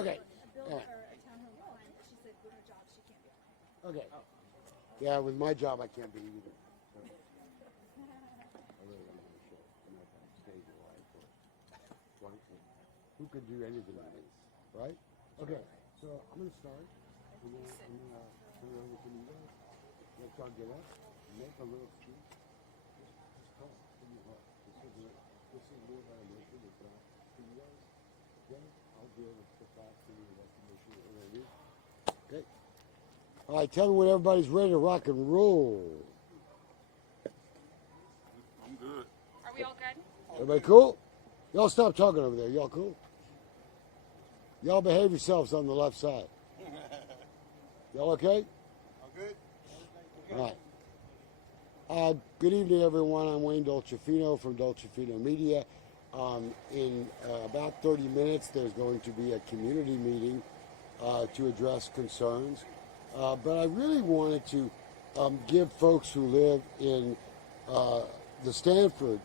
Okay. A townhome client that she said with her job she can't be on. Okay. Yeah, with my job I can't be either. So. I really don't want to show. I'm not going to stay here for 20. Who could do anything on this, right? Okay. So I'm going to start. I'm going to turn it over to you guys. Let y'all get up and make a little speech. Just talk. This is more about emotion. It's not for you guys. Then I'll deal with the facts and the investigation that we're going to do. Okay. All right, tell me when everybody's ready to rock and roll. I'm good. Are we all good? Everybody cool? Y'all stop talking over there. Y'all cool? Y'all behave yourselves on the left side. Y'all okay? I'm good. All right. Good evening, everyone. I'm Wayne Dolcefino from Dolcefino Media. In about 30 minutes, there's going to be a community meeting to address concerns. But I really wanted to give folks who live in the Stanford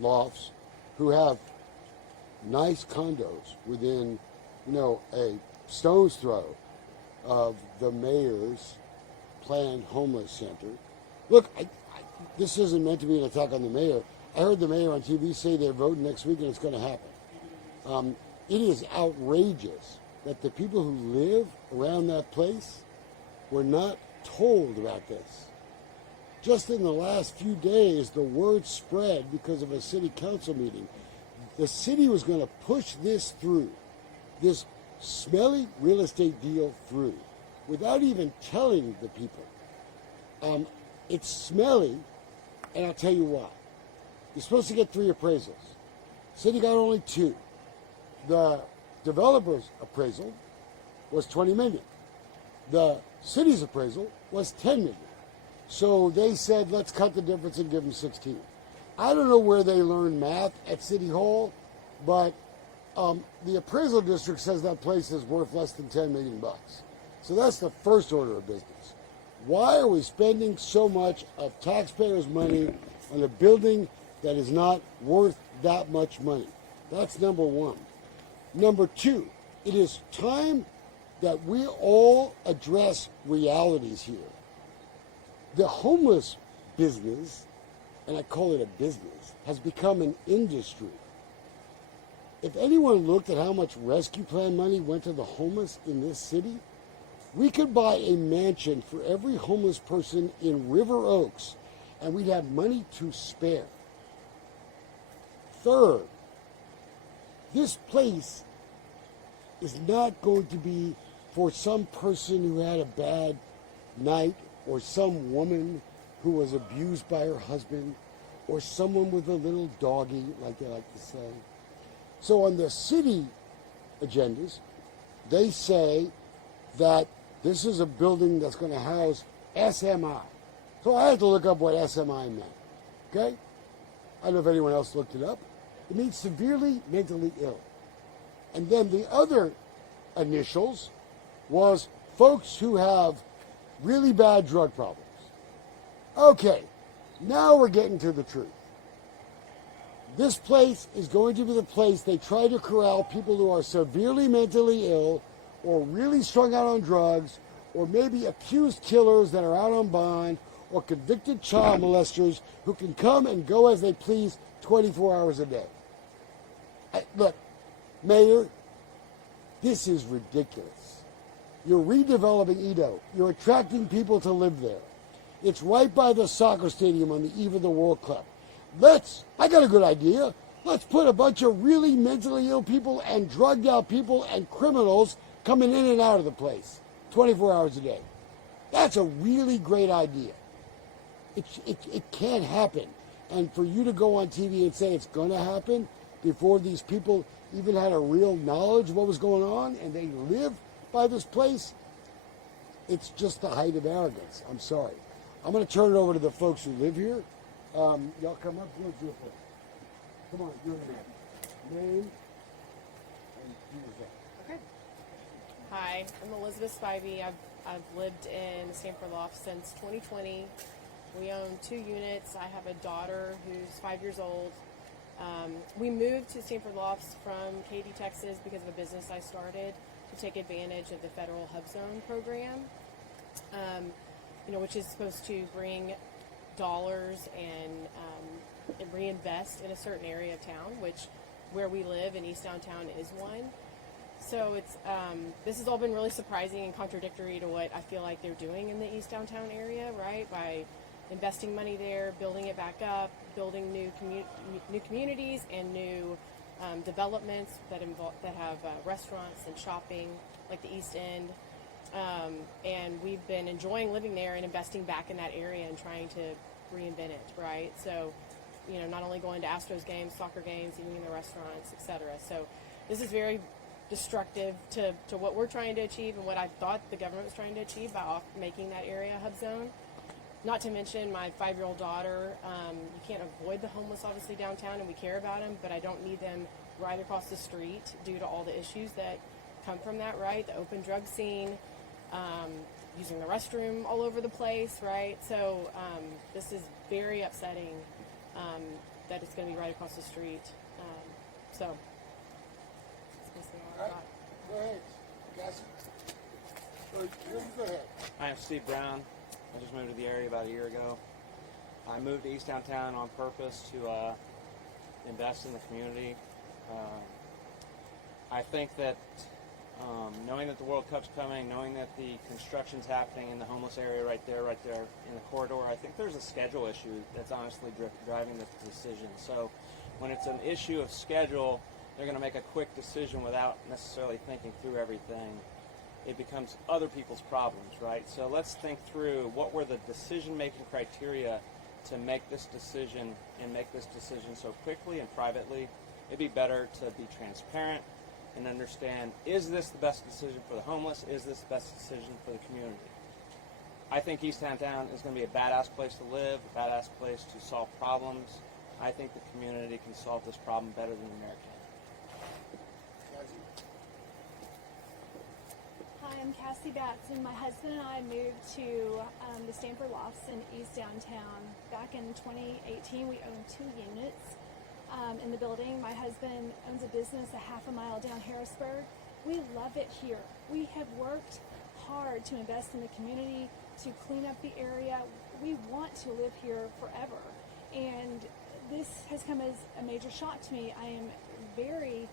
lofts, who have nice condos within, a stone's throw of the mayor's planned homeless center. Look, this isn't meant to be an attack on the mayor. I heard the mayor on TV say they're voting next week and it's going to happen. It is outrageous that the people who live around that place were not told about this. Just in the last few days, the word spread because of a city council meeting. The city was going to push this through, this smelly real estate deal through, without even telling the people. It's smelly, and I'll tell you why. You're supposed to get 3 appraisals. City got only 2. The developer's appraisal was $20 million. The city's appraisal was $10 million. So they said, let's cut the difference and give them 16. I don't know where they learned math at City Hall, but the appraisal district says that place is worth less than $10 million. So that's the first order of business. Why are we spending so much of taxpayers' money on a building that is not worth that much money? That's number one. Number 2, it is time that we all address realities here. The homeless business, and I call it a business, has become an industry. If anyone looked at how much rescue plan money went to the homeless in this city, we could buy a mansion for every homeless person in River Oaks, and we'd have money to spare. Third, this place is not going to be for some person who had a bad night, or some woman who was abused by her husband, or someone with a little doggy, like they like to say. So on the city agendas, they say that this is a building that's going to house SMI. So I had to look up what SMI meant, okay? I don't know if anyone else looked it up. It means severely mentally ill. And then the other initials was folks who have really bad drug problems. Okay, now we're getting to the truth. This place is going to be the place they try to corral people who are severely mentally ill, or really strung out on drugs, or maybe accused killers that are out on bond, or convicted child molesters who can come and go as they please 24 hours a day. Look, Mayor, this is ridiculous. You're redeveloping EaDo. You're attracting people to live there. It's right by the soccer stadium on the eve of the World Cup. I got a good idea. Let's put a bunch of really mentally ill people and drugged out people and criminals coming in and out of the place 24 hours a day. That's a really great idea. It can't happen. And for you to go on TV and say it's going to happen before these people even had a real knowledge of what was going on and they live by this place, it's just the height of arrogance. I'm sorry. I'm going to turn it over to the folks who live here. Y'all come up. Let's do it first. Come on, you're the name. Name and do yourself. Okay. Hi, I'm Elizabeth Spivey. I've lived in the Stanford Loft since 2020. We own 2 units. I have a daughter who's 5 years old. We moved to Stanford Lofts from Katy, Texas because of a business I started to take advantage of the federal Hub Zone program, which is supposed to bring dollars and reinvest in a certain area of town, which where we live in East Downtown is one. So this has all been really surprising and contradictory to what I feel like they're doing in the East Downtown area, right? By investing money there, building it back up, building new communities and new developments that have restaurants and shopping, like the East End. And we've been enjoying living there and investing back in that area and trying to reinvent it, right? So, not only going to Astros games, soccer games, eating in the restaurants, etc. So this is very destructive to what we're trying to achieve and what I thought the government was trying to achieve by making that area a hub zone. Not to mention my 5-year-old daughter. You can't avoid the homeless, obviously, downtown, and we care about them, but I don't need them right across the street due to all the issues that come from that, right? The open drug scene, using the restroom all over the place, right? So this is very upsetting that it's going to be right across the street. So that's basically all I got. Go ahead, Cassie. Go ahead. I am Steve Brown. I just moved to the area about a year ago. I moved to East Downtown on purpose to invest in the community. I think that knowing that the World Cup's coming, knowing that the construction's happening in the homeless area right there in the corridor, I think there's a schedule issue that's honestly driving this decision. So when it's an issue of schedule, they're going to make a quick decision without necessarily thinking through everything. It becomes other people's problems, right? So let's think through what were the decision-making criteria to make this decision and make this decision so quickly and privately. It'd be better to be transparent and understand, is this the best decision for the homeless? Is this the best decision for the community? I think East Downtown is going to be a badass place to live, a badass place to solve problems. I think the community can solve this problem better than the mayor can. Hi, I'm Cassie Batson. My husband and I moved to the Stanford Lofts in East Downtown. Back in 2018, we owned 2 units in the building. My husband owns a business a half a mile down Harrisburg. We love it here. We have worked hard to invest in the community, to clean up the area. We want to live here forever. And this has come as a major shock to me. I am very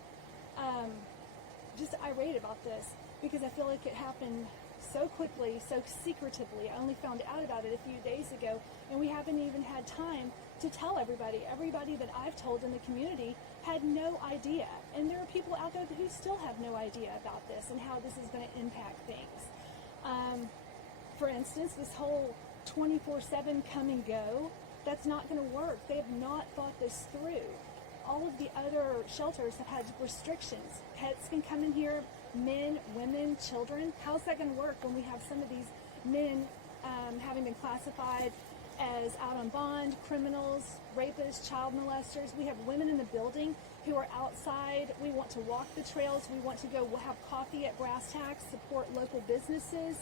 just irate about this, because I feel like it happened so quickly, so secretively. I only found out about it a few days ago, and we haven't even had time to tell everybody. Everybody that I've told in the community had no idea. And there are people out there who still have no idea about this and how this is going to impact things. For instance, this whole 24/7 come and go, that's not going to work. They have not thought this through. All of the other shelters have had restrictions. Pets can come in here, men, women, children. How's that going to work when we have some of these men having been classified as out on bond, criminals, rapists, child molesters? We have women in the building who are outside. We want to walk the trails. We want to go have coffee at Brass Tacks, support local businesses,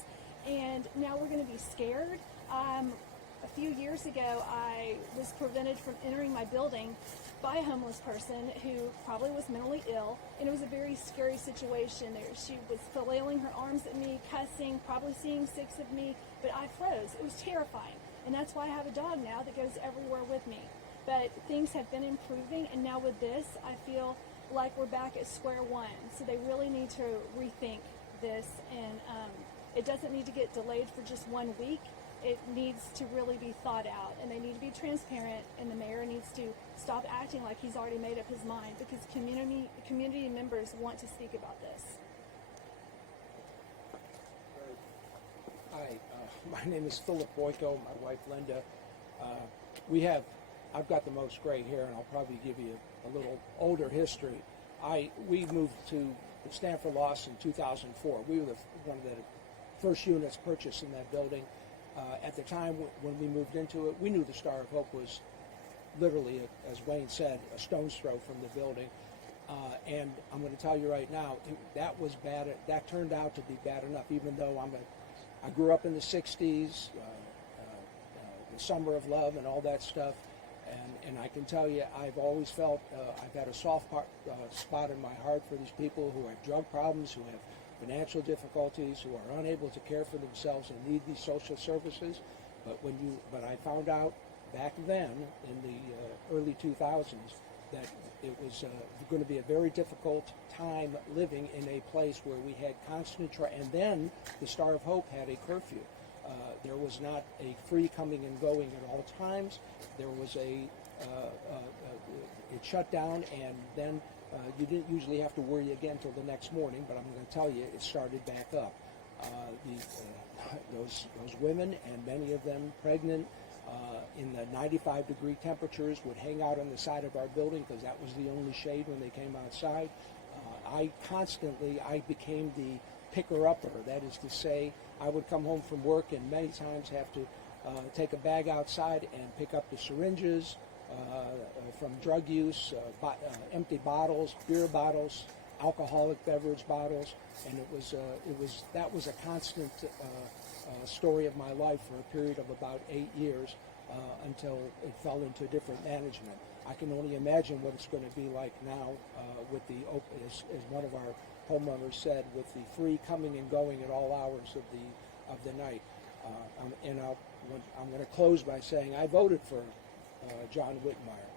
and now we're going to be scared. A few years ago, I was prevented from entering my building by a homeless person who probably was mentally ill, and it was a very scary situation. She was flailing her arms at me, cussing, probably seeing 6 of me, but I froze. It was terrifying, and that's why I have a dog now that goes everywhere with me. But things have been improving, and now with this, I feel like we're back at square one. So they really need to rethink this, and it doesn't need to get delayed for just 1 week. It needs to really be thought out, and they need to be transparent, and the mayor needs to stop acting like he's already made up his mind, because community members want to speak about this. Hi, my name is Philip Boyko, my wife Linda. I've got the most gray hair, and I'll probably give you a little older history. We moved to Stanford Lofts in 2004. We were one of the first units purchased in that building. At the time when we moved into it, we knew the Star of Hope was literally, as Wayne said, a stone's throw from the building. And I'm going to tell you right now, that was bad. That turned out to be bad enough, even though I grew up in the 60s, the Summer of Love and all that stuff. And I can tell you, I've always felt I've had a soft spot in my heart for these people who have drug problems, who have financial difficulties, who are unable to care for themselves and need these social services. But I found out back then in the early 2000s that it was going to be a very difficult time living in a place where we had constant and then the Star of Hope had a curfew. There was not a free coming and going at all times. There was it shut down, and then you didn't usually have to worry again till the next morning, but I'm going to tell you, it started back up. Those women, and many of them pregnant, in the 95-degree temperatures, would hang out on the side of our building because that was the only shade when they came outside. I became the picker-upper. That is to say, I would come home from work and many times have to take a bag outside and pick up the syringes from drug use, empty bottles, beer bottles, alcoholic beverage bottles, and that was a constant story of my life for a period of about 8 years until it fell into different management. I can only imagine what it's going to be like now with as one of our homeowners said, with the free coming and going at all hours of the night. I'm going to close by saying I voted for John Whitmire.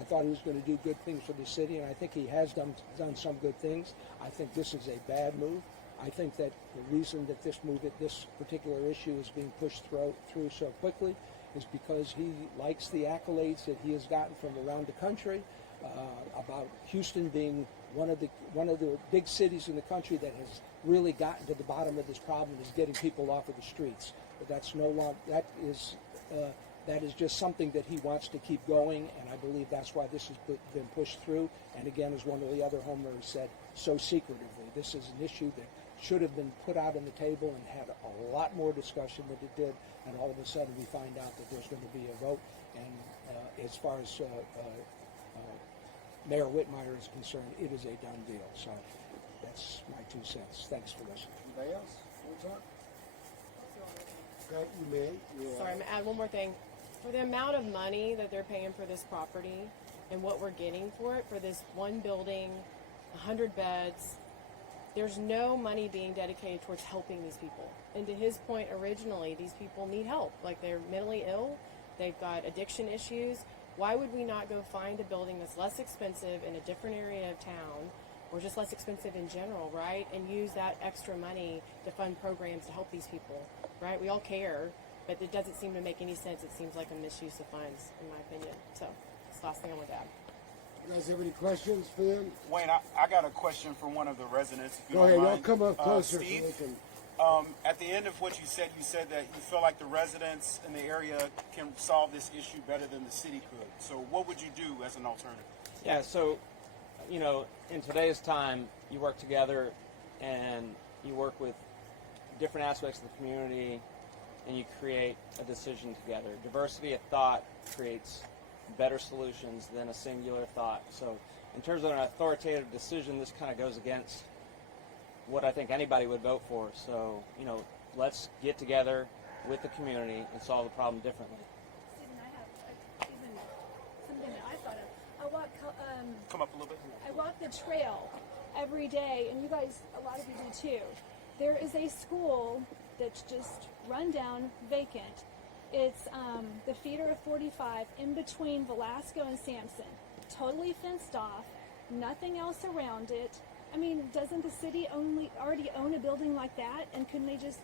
I thought he was going to do good things for the city, and I think he has done some good things. I think this is a bad move. I think that the reason that this particular issue is being pushed through so quickly is because he likes the accolades that he has gotten from around the country about Houston being one of the big cities in the country that has really gotten to the bottom of this problem, is getting people off of the streets. But that's no longer, that is just something that he wants to keep going, and I believe that's why this has been pushed through. And again, as one of the other homeowners said, so secretively. This is an issue that should have been put out on the table and had a lot more discussion than it did, and all of a sudden we find out that there's going to be a vote. And as far as Mayor Whitmire is concerned, it is a done deal. So that's my 2 cents. Thanks for listening. Anybody else want to talk? Okay, you may. Sorry, I'm going to add one more thing. For the amount of money that they're paying for this property and what we're getting for it, for this one building, 100 beds, there's no money being dedicated towards helping these people. And to his point originally, these people need help. Like, they're mentally ill, they've got addiction issues. Why would we not go find a building that's less expensive in a different area of town, or just less expensive in general, right? And use that extra money to fund programs to help these people, right? We all care, but it doesn't seem to make any sense. It seems like a misuse of funds, in my opinion. So that's the last thing I want to add. You guys have any questions for them? Wayne, I got a question for one of the residents. If you Go don't ahead, mind. y'all come up closer Steve, so we can. at the end of what you said that you feel like the residents in the area can solve this issue better than the city could. So what would you do as an alternative? Yeah, so, in today's time, you work together and you work with different aspects of the community and you create a decision together. Diversity of thought creates better solutions than a singular thought. So in terms of an authoritative decision, this kind of goes against what I think anybody would vote for. So, let's get together with the community and solve the problem differently. Susan, I have even something that I thought of. Come up a little bit. I walk the trail every day, and you guys, a lot of you do too. There is a school that's just run down, vacant. It's the feeder of 45 in between Velasco and Sampson. Totally fenced off, nothing else around it. I mean, doesn't the city already own a building like that? And couldn't they just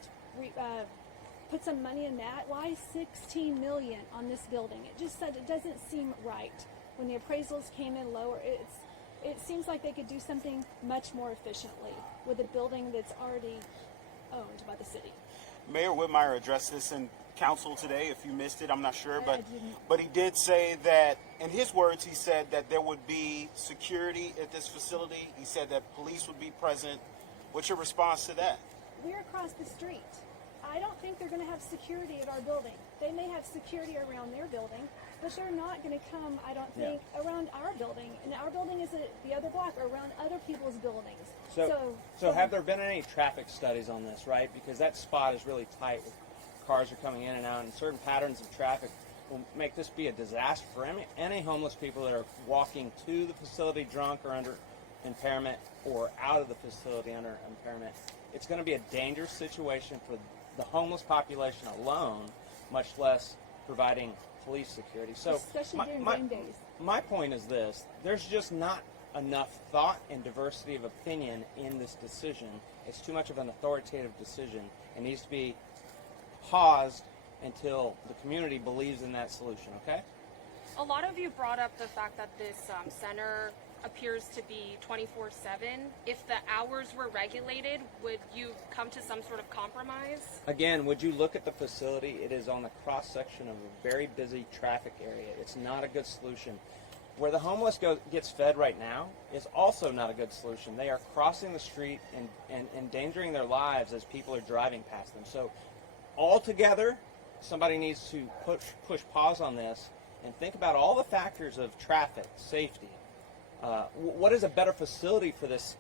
put some money in that? Why $16 million on this building? It doesn't seem right. When the appraisals came in lower, it seems like they could do something much more efficiently with a building that's already owned by the city. Mayor Whitmire addressed this in council today. If you missed it, I'm not sure, I didn't. but he did say that, in his words, he said that there would be security at this facility. He said that police would be present. What's your response to that? We're across the street. I don't think they're going to have security at our building. They may have security around their building, but they're not going to come, I don't think, around our building. And our building is the other block, or around other people's buildings. So have there been any traffic studies on this, right? Because that spot is really tight. Cars are coming in and out, and certain patterns of traffic will make this be a disaster for any homeless people that are walking to the facility drunk or under impairment or out of the facility under impairment. It's going to be a dangerous situation for the homeless population alone, much less providing police security. So Especially during game days. my point is this: there's just not enough thought and diversity of opinion in this decision. It's too much of an authoritative decision. It needs to be paused until the community believes in that solution, okay? A lot of you brought up the fact that this center appears to be 24/7. If the hours were regulated, would you come to some sort of compromise? Again, would you look at the facility? It is on the cross-section of a very busy traffic area. It's not a good solution. Where the homeless gets fed right now is also not a good solution. They are crossing the street and endangering their lives as people are driving past them. So altogether, somebody needs to push pause on this and think about all the factors of traffic, safety. What is a better facility for this?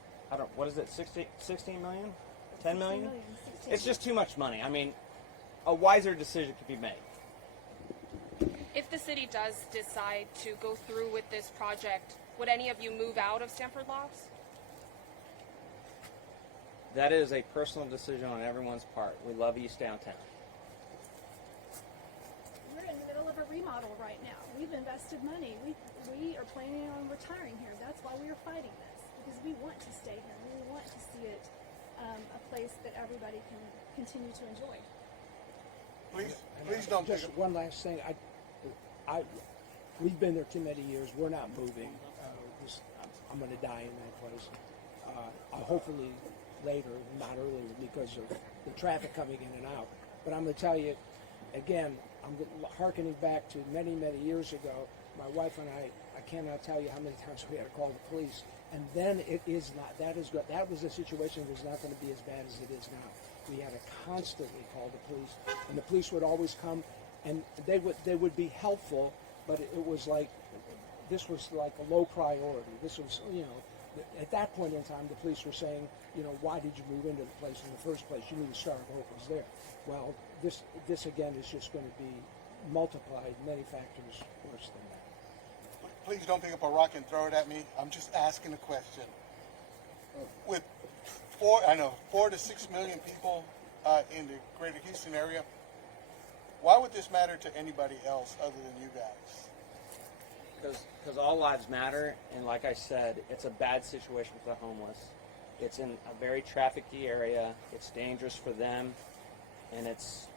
What is it, 16 million? 10 million? 16. It's just too much money. I mean, a wiser decision could be made. If the city does decide to go through with this project, would any of you move out of Stanford Lofts? That is a personal decision on everyone's part. We love East Downtown. We're in the middle of a remodel right now. We've invested money. We are planning on retiring here. That's why we are fighting this, because we want to stay here. We want to see it a place that everybody can continue to enjoy. Please don't. Just one last thing. We've been there too many years. We're not moving. I'm going to die in that place. Hopefully later, not earlier, because of the traffic coming in and out. But I'm going to tell you, again, I'm hearkening back to many, many years ago. My wife and I cannot tell you how many times we had to call the police. And then it is not. That is good. That was a situation that was not going to be as bad as it is now. We had to constantly call the police, and the police would always come, and they would be helpful, but it was like, this was like a low priority. This was, at that point in time, the police were saying, why did you move into the place in the first place? You knew the start of hope was there. Well, this again is just going to be multiplied many factors worse than that. Please don't pick up a rock and throw it at me. I'm just asking a question. With 4 to 6 million people in the greater Houston area, why would this matter to anybody else other than you guys? Because all lives matter, and like I said, it's a bad situation for the homeless. It's in a very trafficky area. It's dangerous for them, and it's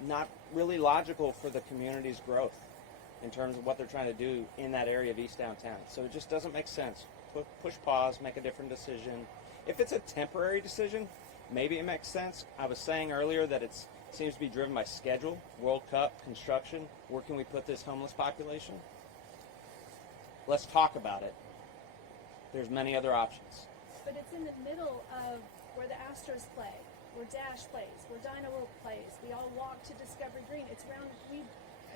not really logical for the community's growth in terms of what they're trying to do in that area of East Downtown. So it just doesn't make sense. Push pause, make a different decision. If it's a temporary decision, maybe it makes sense. I was saying earlier that it seems to be driven by schedule, World Cup, construction. Where can we put this homeless population? Let's talk about it. There's many other options. But it's in the middle of where the Astros play, where Dash plays, where Dynamo plays. We all walk to Discovery Green. We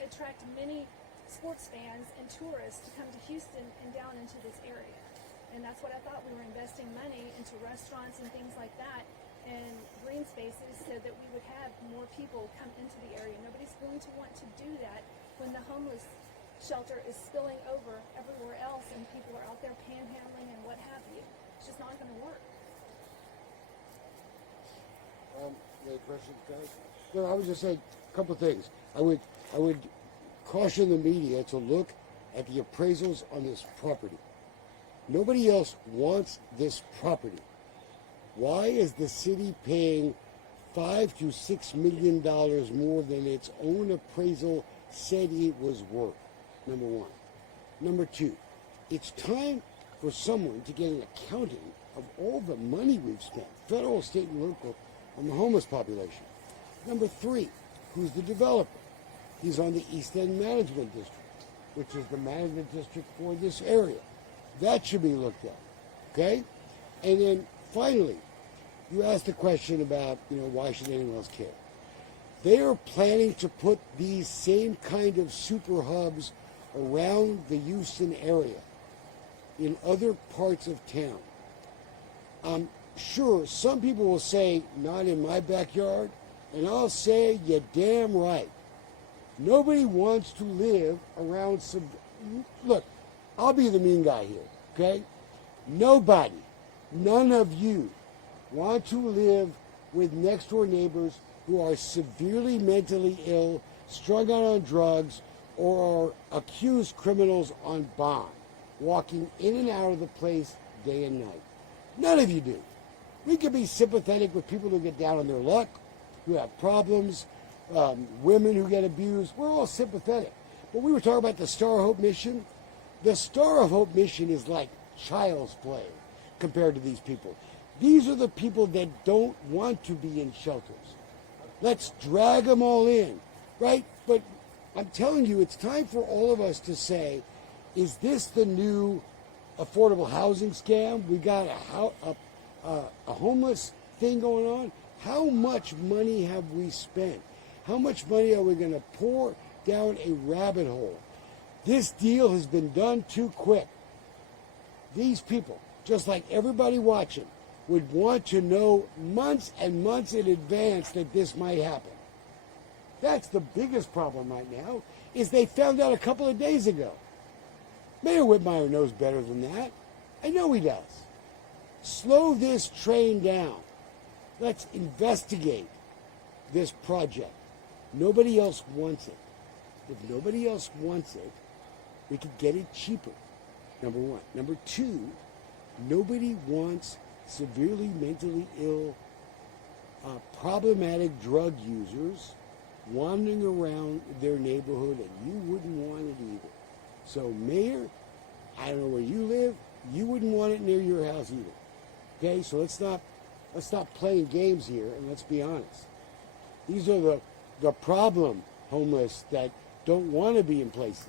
attract many sports fans and tourists to come to Houston and down into this area. And that's what I thought. We were investing money into restaurants and things like that and green spaces so that we would have more people come into the area. Nobody's going to want to do that when the homeless shelter is spilling over everywhere else and people are out there panhandling and what have you. It's just not going to work. Any questions, guys? No, I would just say a couple of things. I would caution the media to look at the appraisals on this property. Nobody else wants this property. Why is the city paying $5 to $6 million more than its own appraisal said it was worth? Number one. Number two, it's time for someone to get an accounting of all the money we've spent, federal, state, and local, on the homeless population. Number three, who's the developer? He's on the East End Management District, which is the management district for this area. That should be looked at, okay? And then finally, you asked a question about, why should anyone else care? They are planning to put these same kind of super hubs around the Houston area in other parts of town. Sure, some people will say, not in my backyard, and I'll say, you're damn right. Nobody wants to live around some. Look, I'll be the mean guy here, okay? Nobody, none of you, want to live with next door neighbors who are severely mentally ill, strung out on drugs, or are accused criminals on bond, walking in and out of the place day and night. None of you do. We can be sympathetic with people who get down on their luck, who have problems, women who get abused. We're all sympathetic. But we were talking about the Star of Hope mission. The Star of Hope mission is like child's play compared to these people. These are the people that don't want to be in shelters. Let's drag them all in, right? But I'm telling you, it's time for all of us to say, is this the new affordable housing scam? We got a homeless thing going on. How much money have we spent? How much money are we going to pour down a rabbit hole? This deal has been done too quick. These people, just like everybody watching, would want to know months and months in advance that this might happen. That's the biggest problem right now, is they found out a couple of days ago. Mayor Whitmire knows better than that. I know he does. Slow this train down. Let's investigate this project. Nobody else wants it. If nobody else wants it, we could get it cheaper, number one. Number two, nobody wants severely mentally ill, problematic drug users wandering around their neighborhood, and you wouldn't want it either. So, Mayor, I don't know where you live, you wouldn't want it near your house either. Okay, so let's stop playing games here, and let's be honest. These are the problem homeless that don't want to be in places.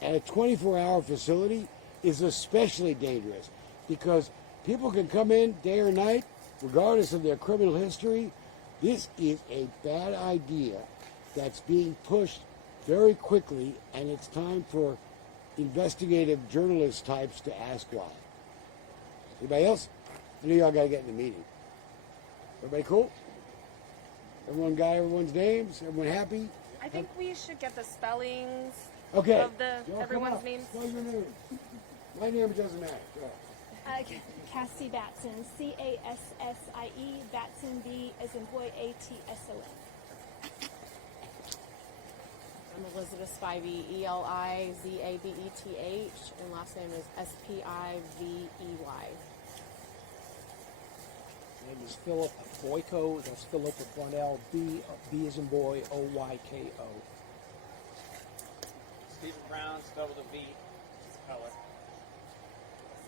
And a 24-hour facility is especially dangerous because people can come in day or night, regardless of their criminal history. This is a bad idea that's being pushed very quickly, and it's time for investigative journalist types to ask why. Anybody else? I know y'all got to get in the meeting. Everybody cool? Everyone got everyone's names? Everyone happy? I think we should get the spellings Okay. of everyone's names. Spell your name. My name doesn't matter. Go ahead. Cassie Batson, Cassie, Batson, B as in boy, Atson. I'm Elizabeth Spivey, Elizabeth, and last name is Spivey. His name is Philip Boyko. That's Philip with one L. B as in boy, Oyko. Stephen Brown, spelled with a V,